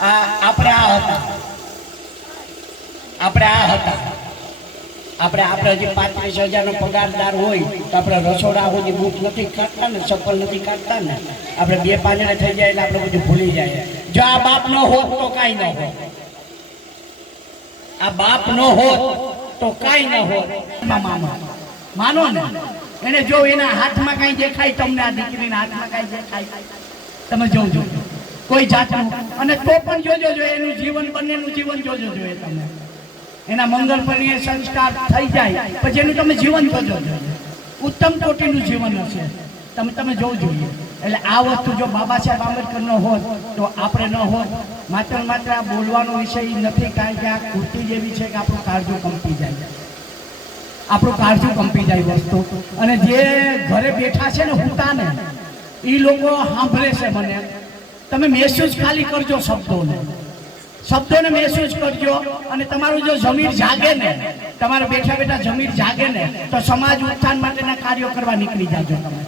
આ આપણે આ હતા. આપણે આ હતા. આપણે આપણે હજી પાંત્રીસ હજારનો પગારદાર હોય, તો આપણે રસોડા સુધી બૂટ નથી કાઢતા ને, ચપ્પલ નથી કાઢતા ને. આપણે બે પાંજરા થઈ જાય એટલે આપણે બધું ભૂલી જાય. જો આ બાપ ન હોત તો કાંઈ ન હોત. આ બાપ ન હોત તો કાંઈ ન હોત. મામા, માનો ને. એને જો એના હાથમાં કાંઈ દેખાય, તમને આ દીકરીના હાથમાં કાંઈ દેખાય. તમે જોજો. કોઈ જાતનું. અને તો પણ જોજો જોઈએ એનું જીવન, બંનેનું જીવન જોજો જોઈએ તમે. એના મંગળ પર એ સંસ્કાર થઈ જાય, પછી એનું તમે જીવન જોજો જોઈએ ઉત્તમ કોટીનું જીવન હશે. તમે તમે જોવું જોઈએ. એટલે આ વસ્તુ જો બાબા સાહેબ આંબેડકર નો હોત, તો આપણે ન હોત. માત્ર માત્ર આ બોલવાનો વિષય નથી, કારણ કે આ કુર્તી જેવી છે કે આપણું કાળજું કંપી જાય. આપણું કાળજું કંપી જાય વસ્તુ. અને જે ઘરે બેઠા છે ને હુતા ને એ લોકો સાંભળે છે મને. તમે મહેસૂસ ખાલી કરજો શબ્દોને. શબ્દોને મહેસૂસ કરજો અને તમારું જો જમીર જાગે ને, તમારે બેઠા બેઠા જમીર જાગે ને, તો સમાજ ઉત્થાન માટેના કાર્યો કરવા નીકળી જાજો તમે.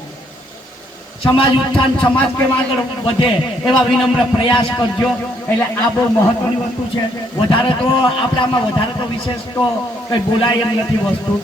સમાજ ઉત્થાન સમાજ કેમ આગળ વધે એવા વિનમ્ર પ્રયાસ કરજો. એટલે આ બહુ મહત્વની વસ્તુ છે. વધારે તો આપણામાં વધારે તો વિશેષ તો કઈ બોલાય એમ નથી વસ્તુ.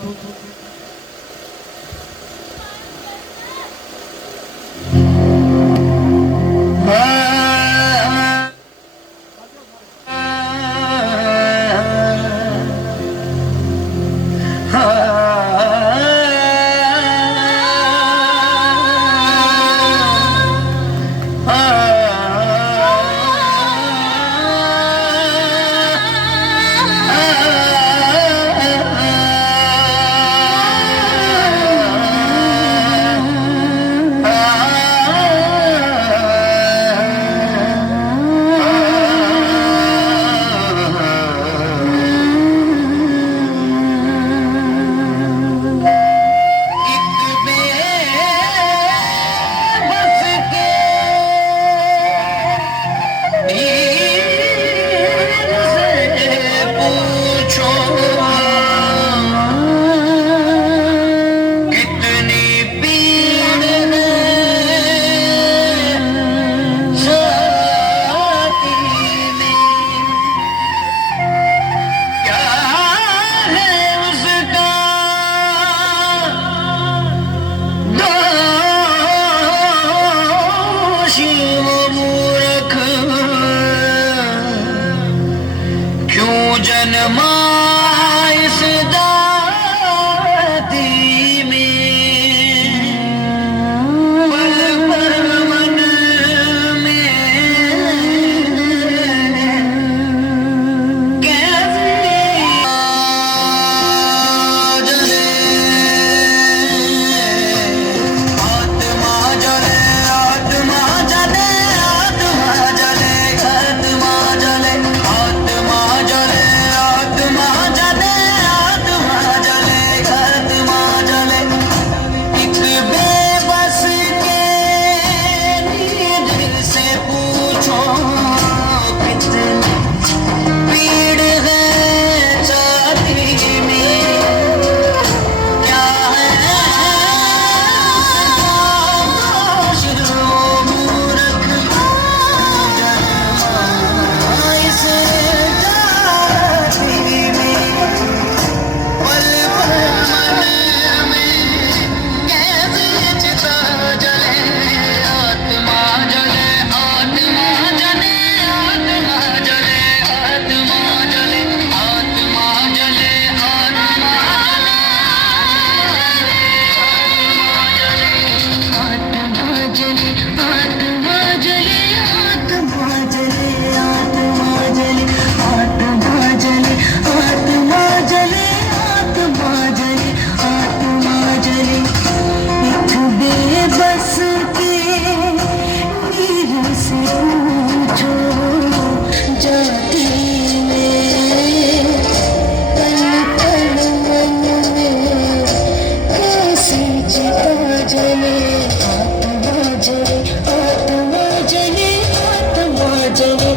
জেনে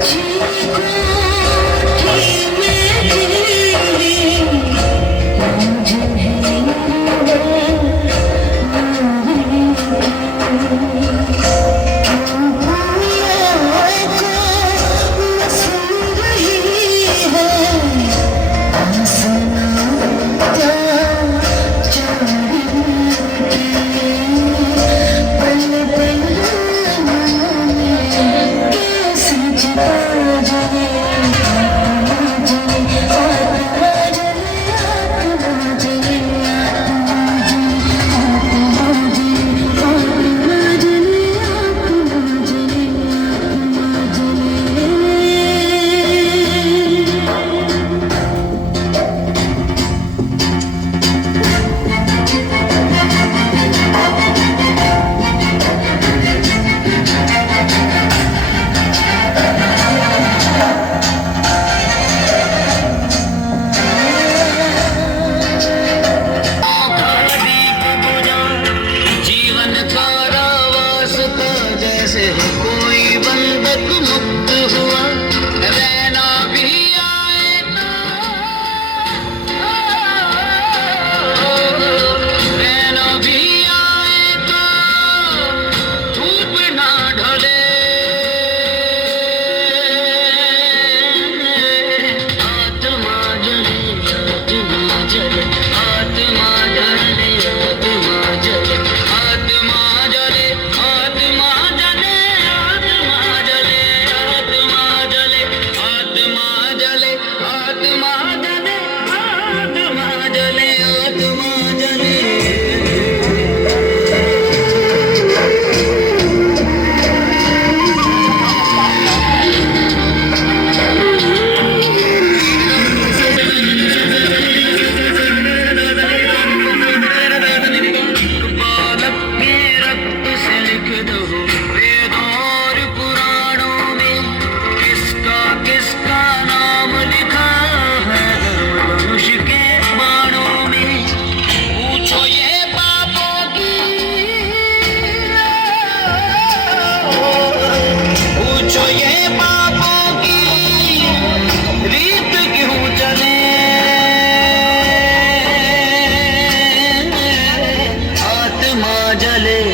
Jesus. জ্বালে